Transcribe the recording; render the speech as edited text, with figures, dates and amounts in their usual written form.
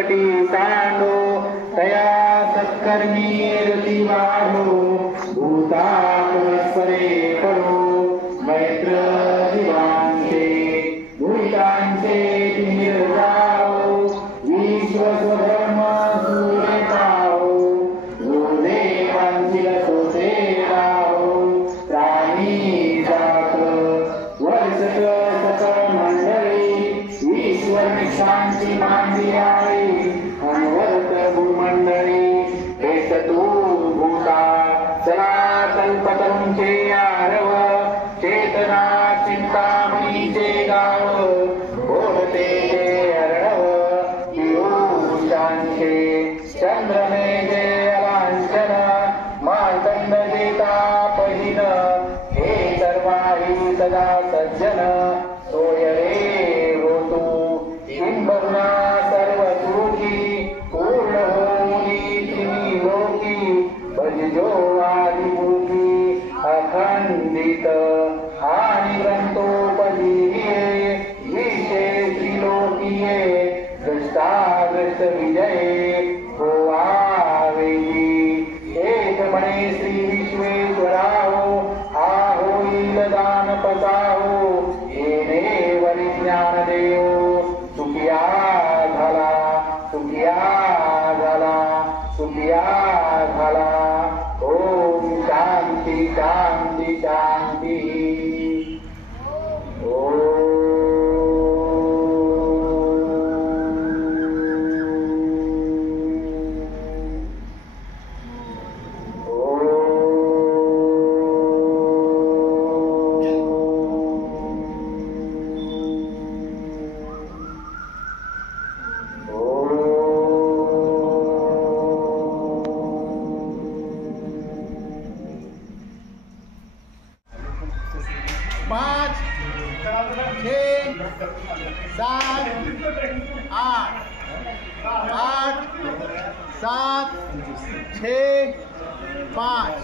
संकटी सांडो तया सत्कर्मी रती वाढो भूता परस्परे पडो मैत्र दिवांचे भूतांचे निर्जाओ विश्व स्वधर्म सूर्य पाओ गुरुदेवांची सोसे राहो प्राणी जात वर्षक सकळ मंडळी ईश्वर निशांची मांडी आहे अनवर्त भूमंडळी हेत तू भूता सनातन पतंचे आरव चेतना चिंतामणीचे गाव बोलते अर्णव पियुषांचे चंद्रने जे अलांछन मार्तंड देता पहिन हे सर्वाही सदा सज्जन सोय रे होतू किंबहुना सर्व सुखी पूर्ण होई तिनी लोकी भजजो आदिमुखी अखंडित आणि ग्रंथोपजीविये विशे त्रिलोकीये दृष्टादृष्ट विजये होवावेगी एक म्हणे श्री विश्वेश्वराहो हा होईल दानपताहो येणे वरिज्ञान देव सुखिया झाला सुखिया झाला सुखिया झाला ओम शांती शांती शांती पाँच छः सात आठ आठ सात छः पाँच।